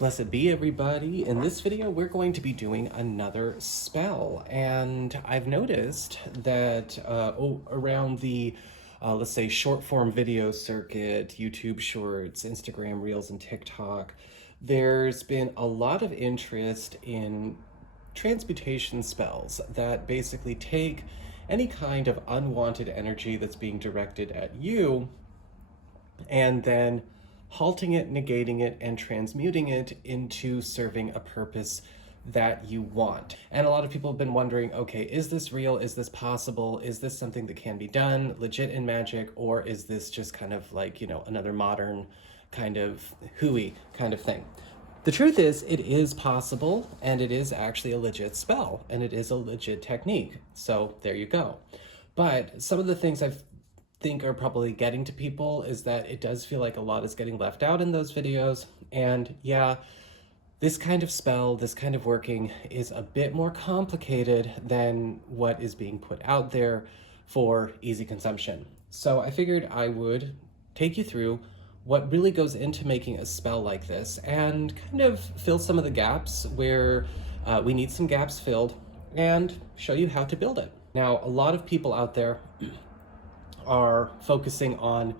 Blessed be everybody. In this video, we're going to be doing another spell. And I've noticed that around the, let's say, short form video circuit, YouTube Shorts, Instagram Reels, and TikTok, there's been a lot of interest in transmutation spells that basically take any kind of unwanted energy that's being directed at you and then halting it, negating it, and transmuting it into serving a purpose that you want. And a lot of people have been wondering, okay, is this real? Is this possible? Is this something that can be done legit in magic? Or is this just kind of like, another modern kind of hooey kind of thing? The truth is, it is possible, and it is actually a legit spell, and it is a legit technique. So there you go. But some of the things I think are probably getting to people is that it does feel like a lot is getting left out in those videos. And yeah, this kind of spell, this kind of working is a bit more complicated than what is being put out there for easy consumption. So I figured I would take you through what really goes into making a spell like this and kind of fill some of the gaps where we need some gaps filled and show you how to build it. Now, a lot of people out there are focusing on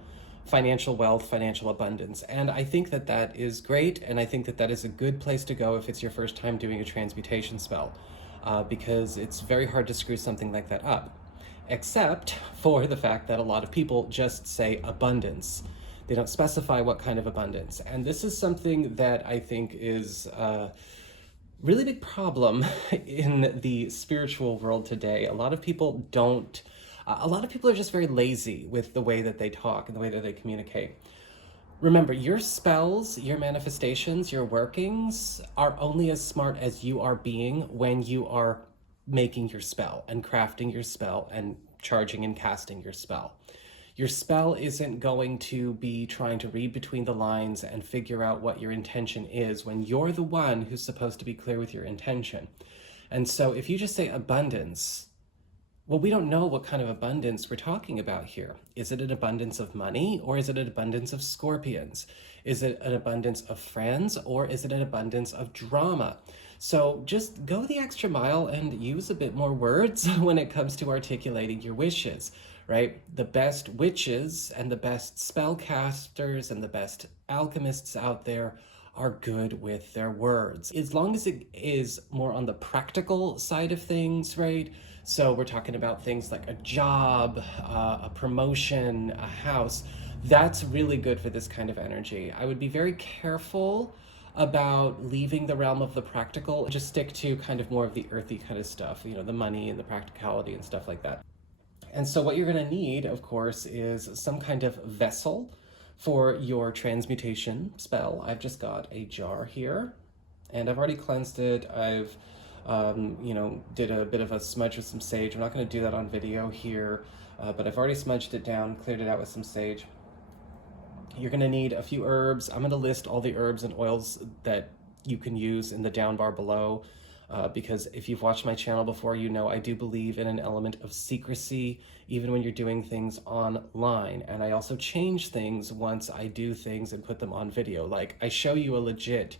financial wealth, financial abundance. And I think that that is great. And I think that that is a good place to go if it's your first time doing a transmutation spell, because it's very hard to screw something like that up, except for the fact that a lot of people just say abundance. They don't specify what kind of abundance. And this is something that I think is a really big problem in the spiritual world today. A lot of people are just very lazy with the way that they talk and the way that they communicate. Remember, your spells, your manifestations, your workings are only as smart as you are being when you are making your spell and crafting your spell and charging and casting your spell. Your spell isn't going to be trying to read between the lines and figure out what your intention is when you're the one who's supposed to be clear with your intention. And so if you just say abundance, well, we don't know what kind of abundance we're talking about here. Is it an abundance of money, or is it an abundance of scorpions? Is it an abundance of friends, or is it an abundance of drama? So just go the extra mile and use a bit more words when it comes to articulating your wishes, right? The best witches and the best spellcasters and the best alchemists out there are good with their words. As long as it is more on the practical side of things, right? So we're talking about things like a job, a promotion, a house. That's really good for this kind of energy. I would be very careful about leaving the realm of the practical. Just stick to kind of more of the earthy kind of stuff, the money and the practicality and stuff like that. And so what you're gonna need, of course, is some kind of vessel for your transmutation spell. I've just got a jar here, and I've already cleansed it. I've did a bit of a smudge with some sage. I'm not going to do that on video here, but I've already smudged it down, cleared it out with some sage. You're going to need a few herbs. I'm going to list all the herbs and oils that you can use in the down bar below, because if you've watched my channel before, I do believe in an element of secrecy, even when you're doing things online. And I also change things once I do things and put them on video. Like, I show you a legit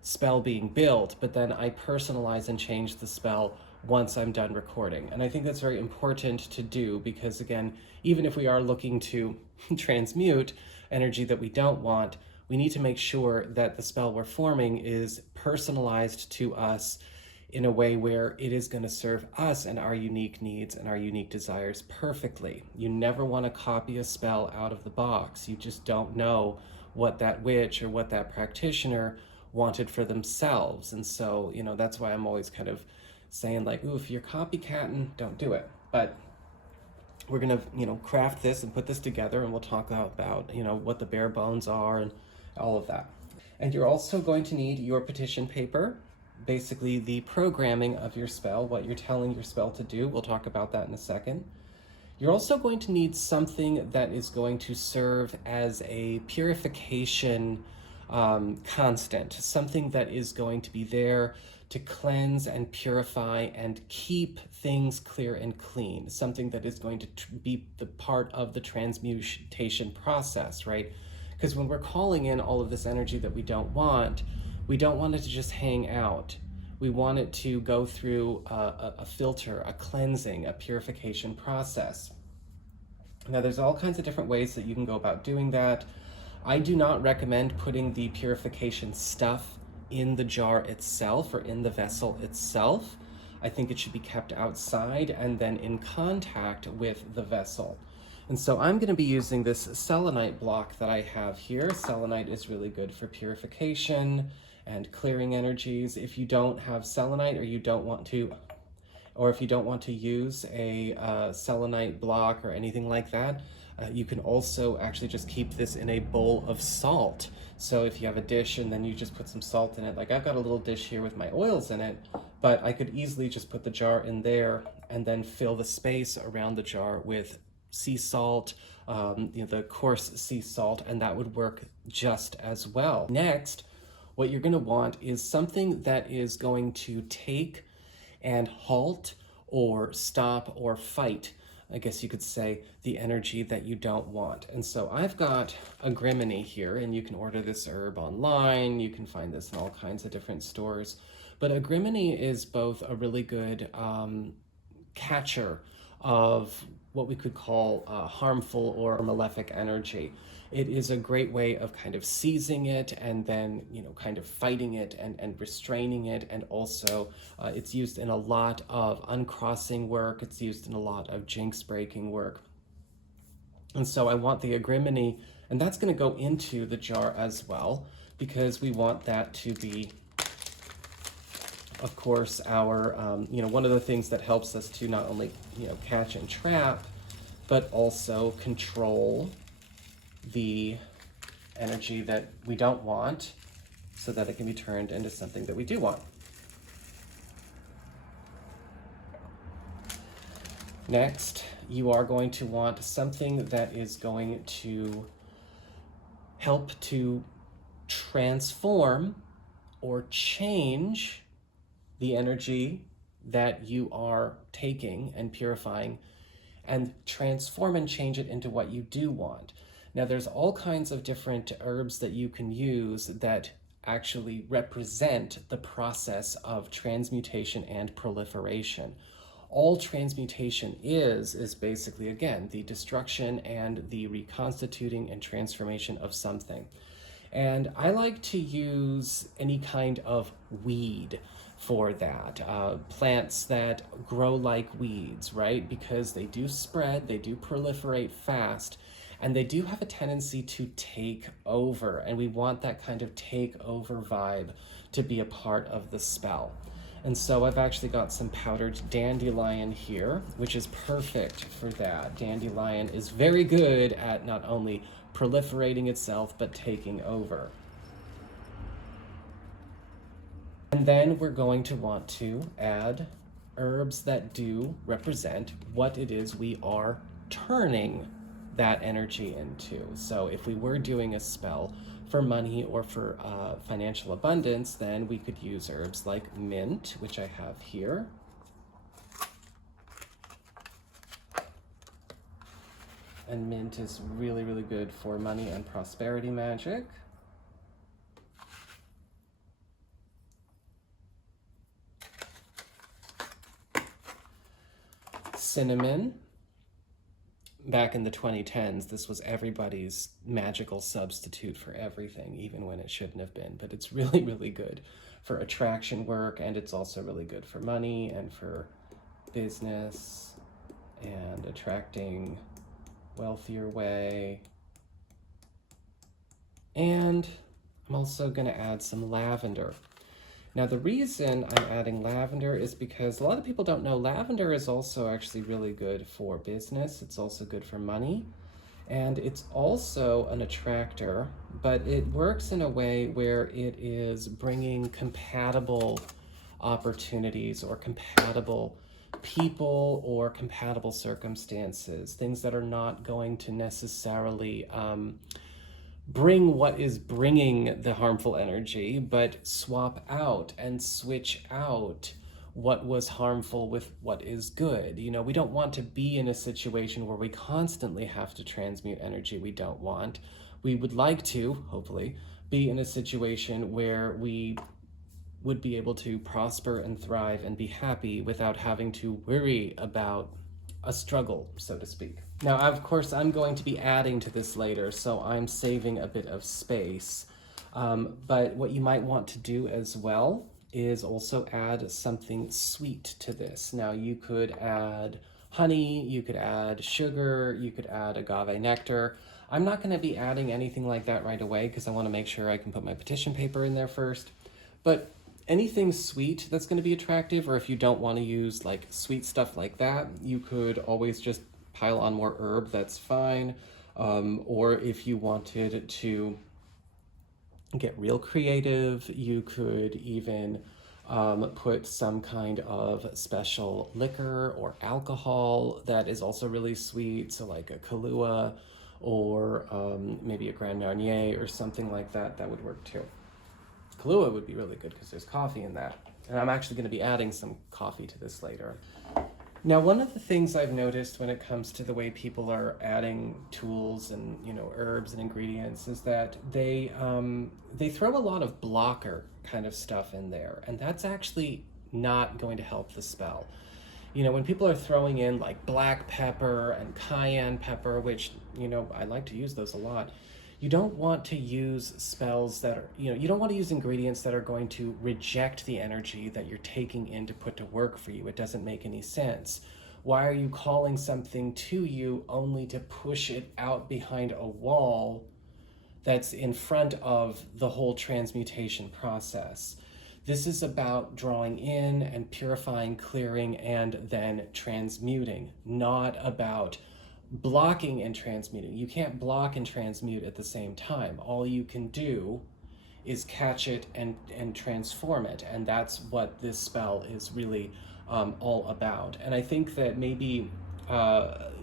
spell being built, but then I personalize and change the spell once I'm done recording. And I think that's very important to do because, again, even if we are looking to transmute energy that we don't want, we need to make sure that the spell we're forming is personalized to us in a way where it is going to serve us and our unique needs and our unique desires perfectly. You never want to copy a spell out of the box. You just don't know what that witch or what that practitioner wanted for themselves. And so, that's why I'm always kind of saying like, ooh, if you're copycatting, don't do it. But we're going to, craft this and put this together, and we'll talk about, what the bare bones are and all of that. And you're also going to need your petition paper, basically the programming of your spell, what you're telling your spell to do. We'll talk about that in a second. You're also going to need something that is going to serve as a purification constant, something that is going to be there to cleanse and purify and keep things clear and clean, something that is going to be the part of the transmutation process, right? Because when we're calling in all of this energy that we don't want, We don't want it to just hang out. We want it to go through a filter, a cleansing, a purification process. Now, there's all kinds of different ways that you can go about doing that. I do not recommend putting the purification stuff in the jar itself or in the vessel itself. I think it should be kept outside and then in contact with the vessel. And so I'm going to be using this Selenite block that I have here. Selenite is really good for purification and clearing energies. If you don't have Selenite, or if you don't want to use a Selenite block or anything like that, you can also actually just keep this in a bowl of salt. So if you have a dish and then you just put some salt in it, like I've got a little dish here with my oils in it, but I could easily just put the jar in there and then fill the space around the jar with sea salt, the coarse sea salt, and that would work just as well. Next, what you're going to want is something that is going to take and halt or stop or fight, I guess you could say, the energy that you don't want. And so I've got Agrimony here, and you can order this herb online. You can find this in all kinds of different stores. But Agrimony is both a really good catcher of what we could call harmful or malefic energy. It is a great way of kind of seizing it and then, kind of fighting it and restraining it. And also it's used in a lot of uncrossing work. It's used in a lot of jinx breaking work. And so I want the Agrimony, and that's going to go into the jar as well, because we want that to be, of course, our, one of the things that helps us to not only, catch and trap, but also control the energy that we don't want so that it can be turned into something that we do want. Next, you are going to want something that is going to help to transform or change the energy that you are taking and purifying, and transform and change it into what you do want. Now, there's all kinds of different herbs that you can use that actually represent the process of transmutation and proliferation. All transmutation is basically, again, the destruction and the reconstituting and transformation of something. And I like to use any kind of weed for that. Plants that grow like weeds, right? Because they do spread, they do proliferate fast, and they do have a tendency to take over. And we want that kind of takeover vibe to be a part of the spell. And so I've actually got some powdered Dandelion here, which is perfect for that. Dandelion is very good at not only proliferating itself, but taking over. And then we're going to want to add herbs that do represent what it is we are turning that energy into. So if we were doing a spell for money or for financial abundance, then we could use herbs like mint, which I have here. And mint is really, really good for money and prosperity magic. Cinnamon. Back in the 2010s, this was everybody's magical substitute for everything, even when it shouldn't have been. But it's really, really good for attraction work, and it's also really good for money and for business and attracting wealthier way. And I'm also going to add some lavender. Now, the reason I'm adding lavender is because a lot of people don't know lavender is also actually really good for business. It's also good for money, and it's also an attractor, but it works in a way where it is bringing compatible opportunities or compatible people or compatible circumstances, things that are not going to necessarily bring what is bringing the harmful energy, but swap out and switch out what was harmful with what is good. We don't want to be in a situation where we constantly have to transmute energy we don't want. We would like to, hopefully, be in a situation where we would be able to prosper and thrive and be happy without having to worry about a struggle, so to speak. Now, of course, I'm going to be adding to this later, so I'm saving a bit of space. But what you might want to do as well is also add something sweet to this. Now, you could add honey, you could add sugar, you could add agave nectar. I'm not going to be adding anything like that right away because I want to make sure I can put my petition paper in there first. But anything sweet that's going to be attractive, or if you don't want to use like sweet stuff like that, you could always just pile on more herb, that's fine. Or if you wanted to get real creative, you could even put some kind of special liquor or alcohol that is also really sweet, so like a Kahlua or maybe a Grand Marnier or something like that. That would work too. Kahlua would be really good because there's coffee in that. And I'm actually going to be adding some coffee to this later. Now, one of the things I've noticed when it comes to the way people are adding tools and, you know, herbs and ingredients is that they throw a lot of blocker kind of stuff in there, and that's actually not going to help the spell. You know, when people are throwing in like black pepper and cayenne pepper, which, you know, I like to use those a lot, you don't want to use spells that are, you know, you don't want to use ingredients that are going to reject the energy that you're taking in to put to work for you. It doesn't make any sense. Why are you calling something to you only to push it out behind a wall that's in front of the whole transmutation process? This is about drawing in and purifying, clearing, and then transmuting, not about blocking and transmuting. You can't block and transmute at the same time. All you can do is catch it and transform it, and that's what this spell is really all about. And I think that maybe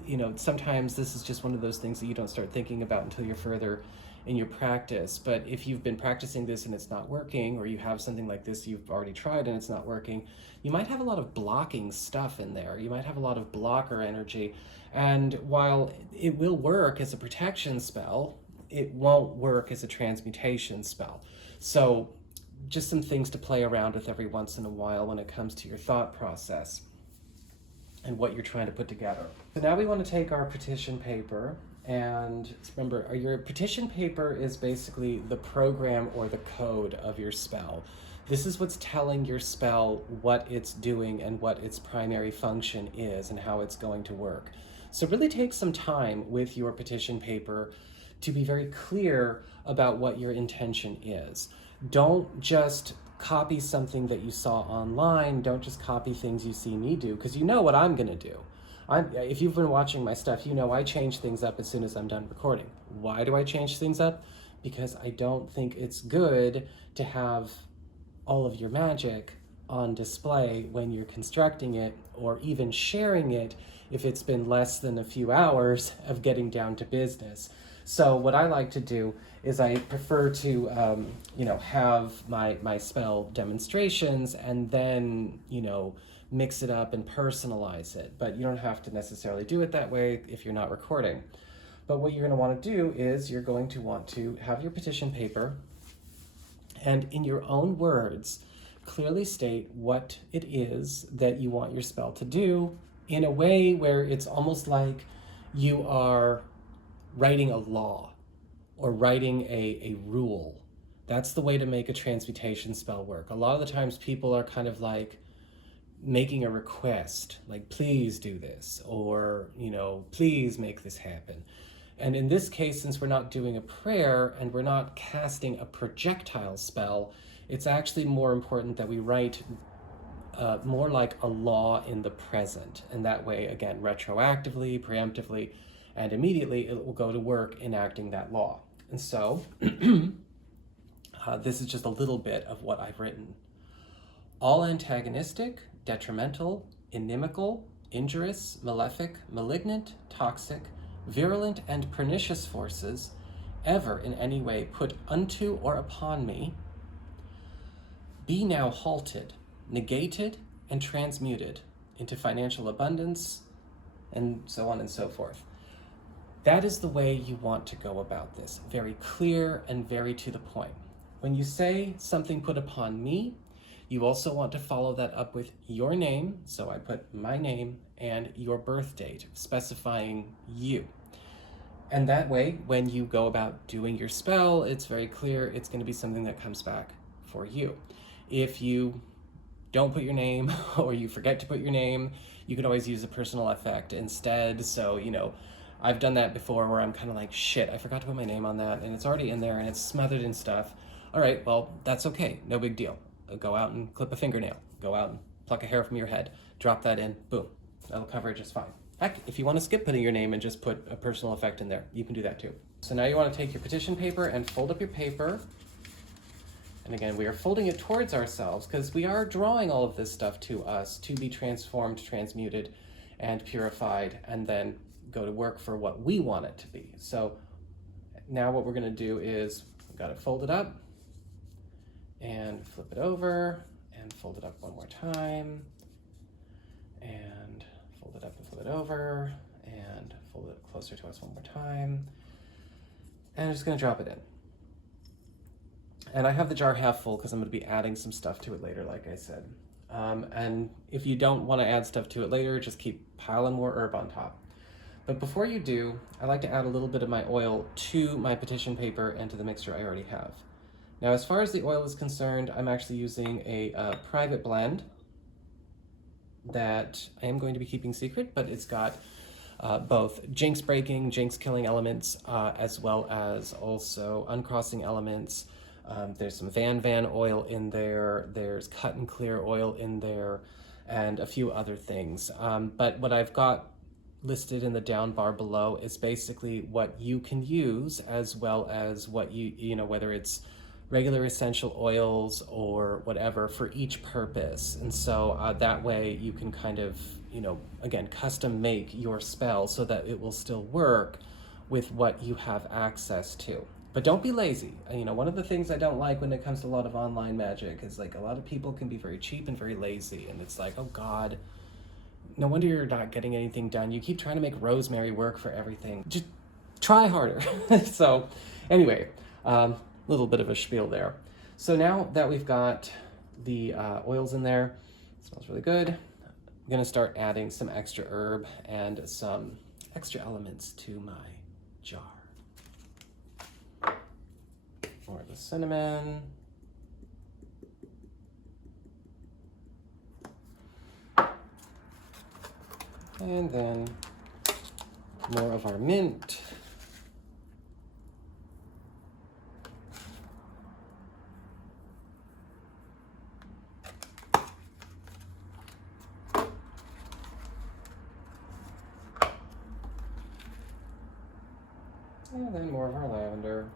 you know, sometimes this is just one of those things that you don't start thinking about until you're further in your practice. But if you've been practicing this and it's not working, or you have something like this you've already tried and it's not working, you might have a lot of blocking stuff in there. You might have a lot of blocker energy. And while it will work as a protection spell, it won't work as a transmutation spell. So just some things to play around with every once in a while when it comes to your thought process and what you're trying to put together. So now we want to take our petition paper, and remember, your petition paper is basically the program or the code of your spell. This is what's telling your spell what it's doing and what its primary function is and how it's going to work. So really take some time with your petition paper to be very clear about what your intention is. Don't just copy something that you saw online. Don't just copy things you see me do, because you know what I'm going to do. If you've been watching my stuff, you know I change things up as soon as I'm done recording. Why do I change things up? Because I don't think it's good to have all of your magic on display when you're constructing it, or even sharing it if it's been less than a few hours of getting down to business. So what I like to do is I prefer to, you know, have my spell demonstrations and then, you know, mix it up and personalize it. But you don't have to necessarily do it that way if you're not recording. But what you're going to want to do is you're going to want to have your petition paper and in your own words, clearly state what it is that you want your spell to do in a way where it's almost like you are writing a law or writing a rule. That's the way to make a transmutation spell work. A lot of the times people are kind of like making a request, like, please do this, or, you know, please make this happen. And in this case, since we're not doing a prayer and we're not casting a projectile spell, it's actually more important that we write more like a law in the present. And that way, again, retroactively, preemptively, and immediately it will go to work enacting that law. And so this is just a little bit of what I've written. All antagonistic, detrimental, inimical, injurious, malefic, malignant, toxic, virulent, and pernicious forces ever in any way put unto or upon me, be now halted, negated, and transmuted into financial abundance, and so on and so forth. That is the way you want to go about this. Very clear and very to the point. When you say something put upon me, you also want to follow that up with your name. So I put my name and your birth date, specifying you. And that way, when you go about doing your spell, it's very clear it's going to be something that comes back for you. If you don't put your name or you forget to put your name, you can always use a personal effect instead. So, you know, I've done that before where I'm kind of like, shit, I forgot to put my name on that and it's already in there and it's smothered in stuff. All right, well, that's okay. No big deal. Go out and clip a fingernail. Go out and pluck a hair from your head. Drop that in. Boom. That'll cover it just fine. Heck, if you want to skip putting your name and just put a personal effect in there, you can do that too. So now you want to take your petition paper and fold up your paper. And again, we are folding it towards ourselves because we are drawing all of this stuff to us to be transformed, transmuted, and purified, and then go to work for what we want it to be. So now what we're going to do is we've got it folded up and flip it over and fold it up one more time and fold it up and flip it over and fold it closer to us one more time. And I'm just going to drop it in. And I have the jar half full because I'm going to be adding some stuff to it later, like I said. And if you don't want to add stuff to it later, just keep piling more herb on top. But before you do, I like to add a little bit of my oil to my petition paper and to the mixture I already have. Now, as far as the oil is concerned, I'm actually using a private blend that I am going to be keeping secret, but it's got both jinx breaking, jinx killing elements, as well as also uncrossing elements. There's some Van oil in there, there's cut and clear oil in there, and a few other things. But what I've got listed in the down bar below is basically what you can use, as well as what you know, whether it's regular essential oils or whatever for each purpose. And so that way you can kind of, you know, again, custom make your spell so that it will still work with what you have access to. But don't be lazy. You know, one of the things I don't like when it comes to a lot of online magic is like a lot of people can be very cheap and very lazy. And it's like, oh God, no wonder you're not getting anything done. You keep trying to make rosemary work for everything. Just try harder. So anyway, little bit of a spiel there. So now that we've got the oils in there, it smells really good. I'm gonna start adding some extra herb and some extra elements to my jar. More of the cinnamon. And then more of our mint. And then more of our lavender.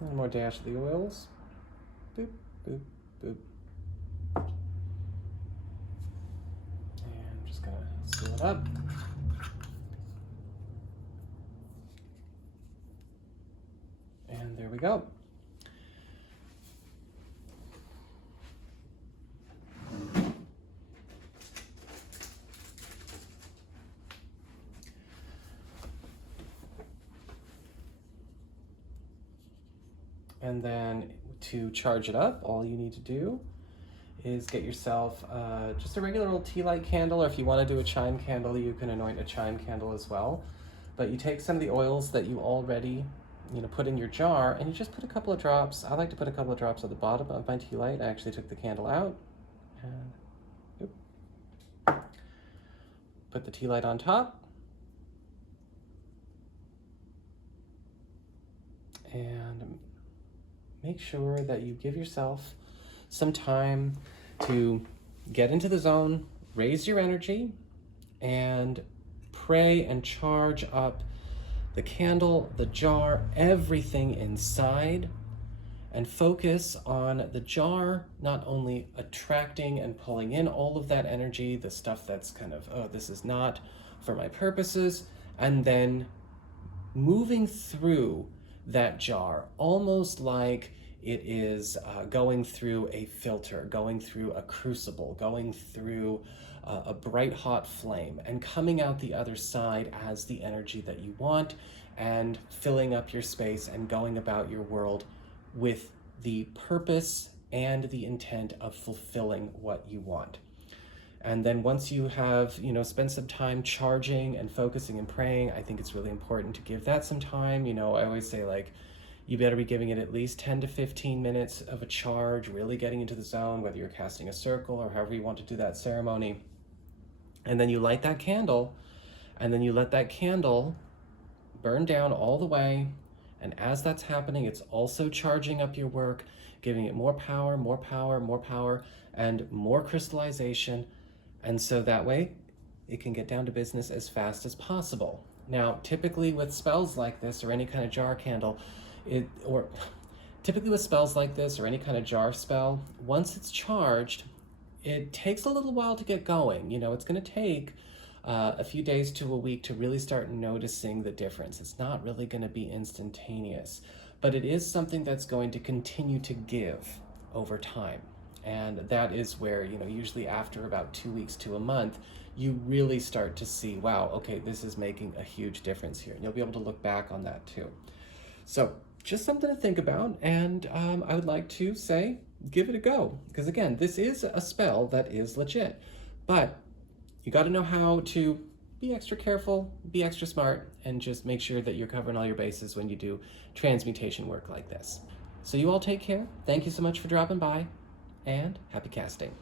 One more dash of the oils. Boop, boop, boop. And I'm just gonna seal it up. And there we go. And then to charge it up, all you need to do is get yourself just a regular old tea light candle, or if you want to do a chime candle, you can anoint a chime candle as well. But you take some of the oils that you already, you know, put in your jar, and you just put a couple of drops. I like to put a couple of drops at the bottom of my tea light. I actually took the candle out and put the tea light on top. And make sure that you give yourself some time to get into the zone, raise your energy, and pray and charge up the candle, the jar, everything inside, and focus on the jar not only attracting and pulling in all of that energy, the stuff that's kind of, oh, this is not for my purposes, and then moving through that jar, almost like It is going through a filter, going through a crucible, going through a bright hot flame, and coming out the other side as the energy that you want, and filling up your space and going about your world with the purpose and the intent of fulfilling what you want. And then once you have, spent some time charging and focusing and praying, I think it's really important to give that some time. I always say, like, you better be giving it at least 10 to 15 minutes of a charge, really getting into the zone, whether you're casting a circle or however you want to do that ceremony. And then you light that candle, and then you let that candle burn down all the way. And as that's happening, it's also charging up your work, giving it more power, more power, more power, and more crystallization. And so that way it can get down to business as fast as possible. Now, typically with spells like this or any kind of jar candle, typically with spells like this or any kind of jar spell, once it's charged, it takes a little while to get going. It's going to take a few days to a week to really start noticing the difference. It's not really going to be instantaneous, but it is something that's going to continue to give over time. And that is where, usually after about 2 weeks to a month, you really start to see, wow, okay, this is making a huge difference here. And you'll be able to look back on that too. So just something to think about. And I would like to say, give it a go. Because again, this is a spell that is legit, but you got to know how to be extra careful, be extra smart, and just make sure that you're covering all your bases when you do transmutation work like this. So you all take care. Thank you so much for dropping by, and happy casting.